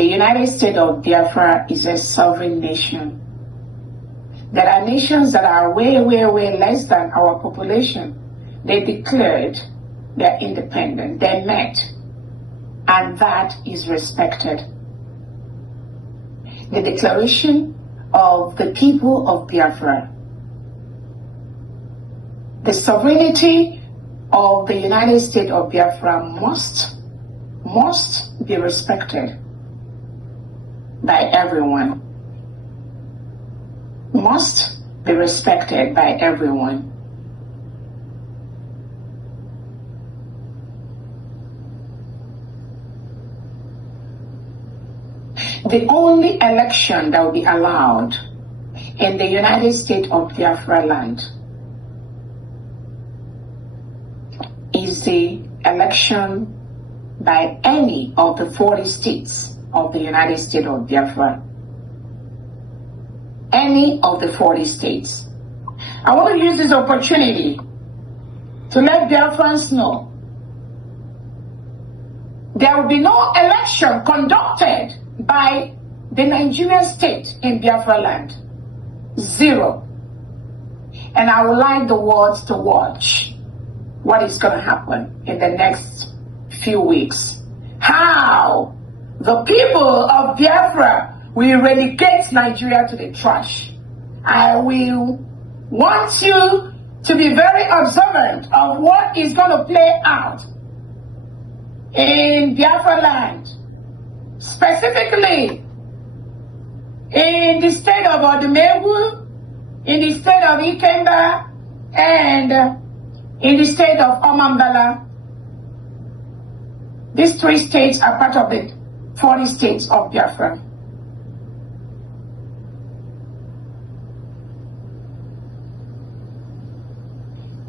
The United States of Biafra is a sovereign nation. There are nations that are way, way, way less than our population. They declared their independence. They met, and that is respected. The Declaration of the People of Biafra, the sovereignty of the United States of Biafra must be respected by everyone. Must be respected by everyone. The only election that will be allowed in the United States of Biafra land is the election by any of the 40 states of the United States of Biafra. Any of the 40 states. I want to use this opportunity to let Biafrans know there will be no election conducted by the Nigerian state in Biafra land. Zero. And I would like the world to watch what is going to happen in the next few weeks. How the people of Biafra will relegate Nigeria to the trash. I will want you to be very observant of what is going to play out in Biafra land, specifically in the state of Odumegwu, in the state of Ikemba, and in the state of Omambala. These 3 states are part of the 40 states of Biafra.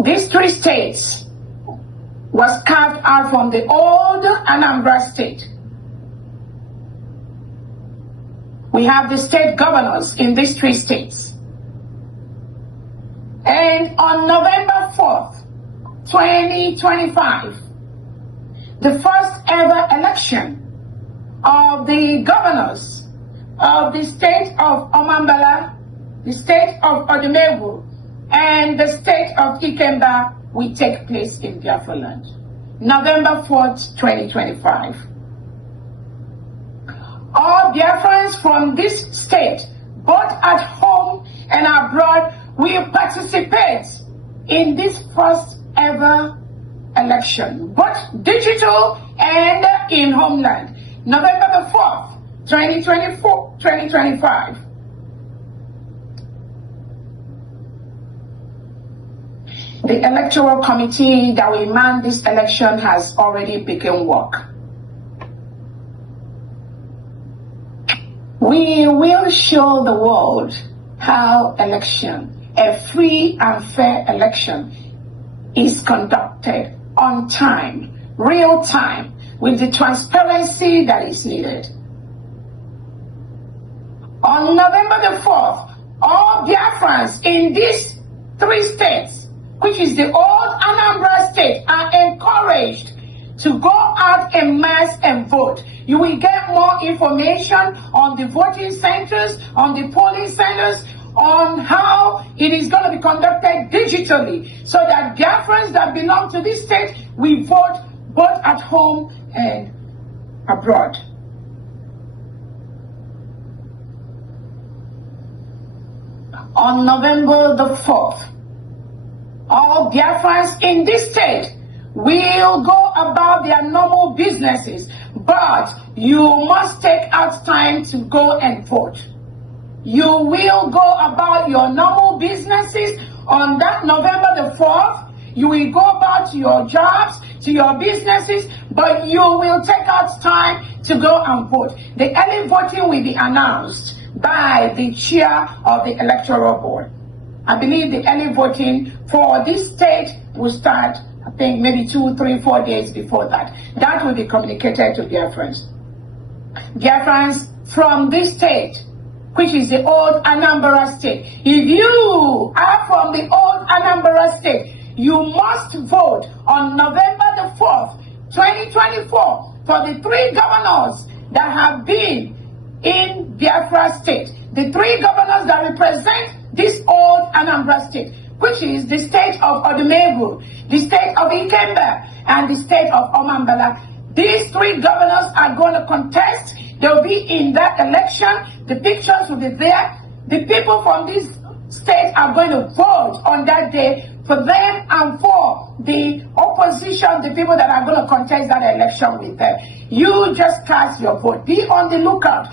These 3 states was carved out from the old Anambra state. We have the state governors in these 3 states. And on November 4th, 2025, the first ever election of the governors of the state of Omambala, the state of Odumegwu, and the state of Ikemba will take place in Biafra land. November 4th, 2025. All Biafrans from this state, both at home and abroad, will participate in this first ever election, both digital and in homeland. November the 4th, 2025. The electoral committee that will man this election has already begun work. We will show the world how election, a free and fair election, is conducted on time, real time, with the transparency that is needed. On November the 4th, all Biafrans in these 3 states, which is the old Anambra state, are encouraged to go out en masse and vote. You will get more information on the voting centers, on the polling centers, on how it is going to be conducted digitally, so that Biafrans that belong to this state will vote both at home and abroad. On November the 4th, all Biafrans in this state will go about their normal businesses, but you must take out time to go and vote. You will go about your normal businesses on that November the 4th. You will go about your jobs, to your businesses, but you will take out time to go and vote. The early voting will be announced by the chair of the electoral board. I believe the early voting for this state will start, I think, maybe 2, 3, 4 days before that. That will be communicated to Biafrans. Biafrans from this state, which is the old Anambra state. If you are from the old Anambra state, you must vote on November the 4th, 2024, for the 3 governors that have been in Biafra state. The 3 governors that represent this old Anambra state, which is the state of Odumegwu, the state of Ikemba, and the state of Omambala. These 3 governors are going to contest. They'll be in that election. The pictures will be there. The people from these states are going to vote on that day for them and for the opposition, the people that are going to contest that election with them. You just cast your vote. Be on the lookout.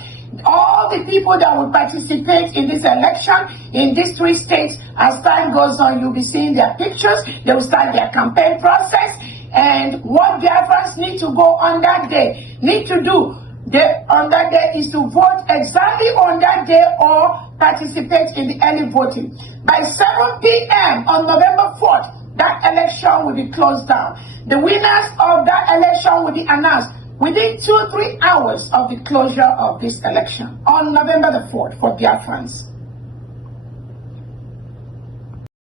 All the people that will participate in this election in these 3 states, as time goes on, you'll be seeing their pictures. They will start their campaign process. And what Biafrans need to go on that day, need to do on that day is to vote exactly on that day or participate in the early voting. By 7 p.m. on November 4th, that election will be closed down. The winners of that election will be announced within 2-3 hours of the closure of this election on November the 4th for Biafrans.